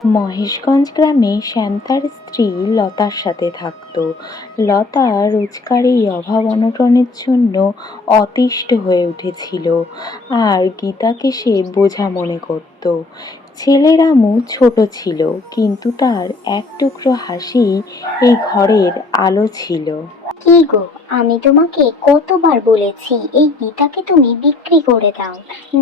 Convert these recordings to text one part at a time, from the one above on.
মহেশগঞ্জ গ্রামে শ্যাম তার স্ত্রী লতার সাথে থাকত। লতা রোজকার এই অভাব অনটনের জন্য অতিষ্ঠ হয়ে উঠেছিল, আর গীতাকে সে বোঝা মনে করত। ছেলে রামু ছোট ছিল, কিন্তু তার এক টুকরো হাসিই এই ঘরের আলো ছিল। কি গো, আমি তোমাকে কতবার বলেছি এই গীতাকে তুমি বিক্রি করে দাও।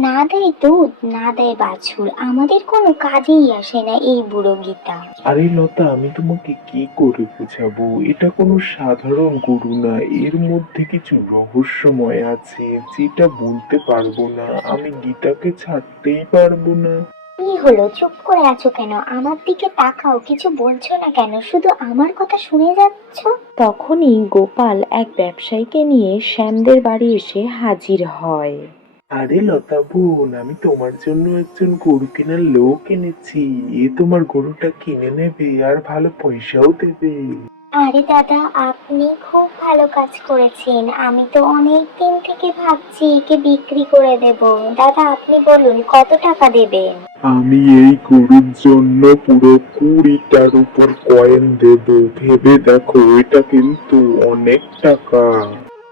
না দেয় দুধ, না দেয় বাছুর, আমাদের কোনো কাজেই আসে না এই বুড়ো গীতা। আরে লতা, আমি তোমাকে কি করে বোঝাবো? এটা কোনো সাধারণ গরু না, এর মধ্যে কিছু রহস্যময় আছে যেটা বলতে পারবো না। আমি গীতাকে ছাড়তেই পারবো না। কি হলো, চুপ করে আছো কেন? আমার দিকে তাকাও, কিছু বলছো না কেন? শুধু আমার কথা শুনে যাচ্ছ। তখনই গোপাল এক ব্যবসায়ীকে নিয়ে শ্যামদের বাড়ি এসে হাজির হয়। আরে লতা বোন, আমি তোমার জন্য একজন গরু কেনার লোক এনেছি। এ তোমার গরুটা কিনে নেবে আর ভালো পয়সাও দেবে। আরে দাদা, আপনি খুব ভালো কাজ করেছেন। আমি তো অনেক দিন থেকে ভাবছি একে বিক্রি করে দেব। দাদা, আপনি বলুন কত টাকা দেবেন? আমি এই গরুর জন্য পুরো 20টার উপর কয়েন দেব। ভেবে দেখো, এটা কিন্তু অনেক টাকা।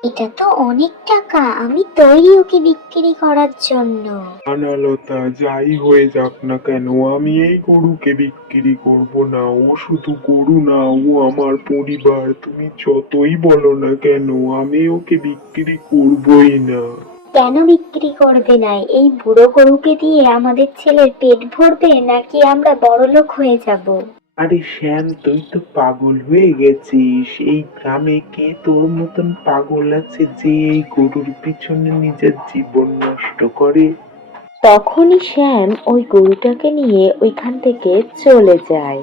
এটা তো অনেক টাকা, আমি তৈরি ওকে বিক্রি করার জন্য। আনালতা, যাই হয়ে যাক না কেন, আমি এই গরুকে বিক্রি করব না। ও শুধু গরু না, ও আমার পরিবার। তুমি যতই বলো না কেন, আমি ওকে বিক্রি করবই না। কেন বিক্রি করবে না? এই বুড়ো গরুকে দিয়ে আমাদের ছেলের পেট ভরবে, নাকি আমরা বড়লোক হয়ে যাব? আরে শ্যাম, তুই তো পাগল হয়ে গেছিস। এই গ্রামে কে তোর মতন পাগল আছে যে এই গরুর পিছনে নিজের জীবন নষ্ট করে? তখনই শ্যাম ওই গরুটাকে নিয়ে ওইখান থেকে চলে যায়।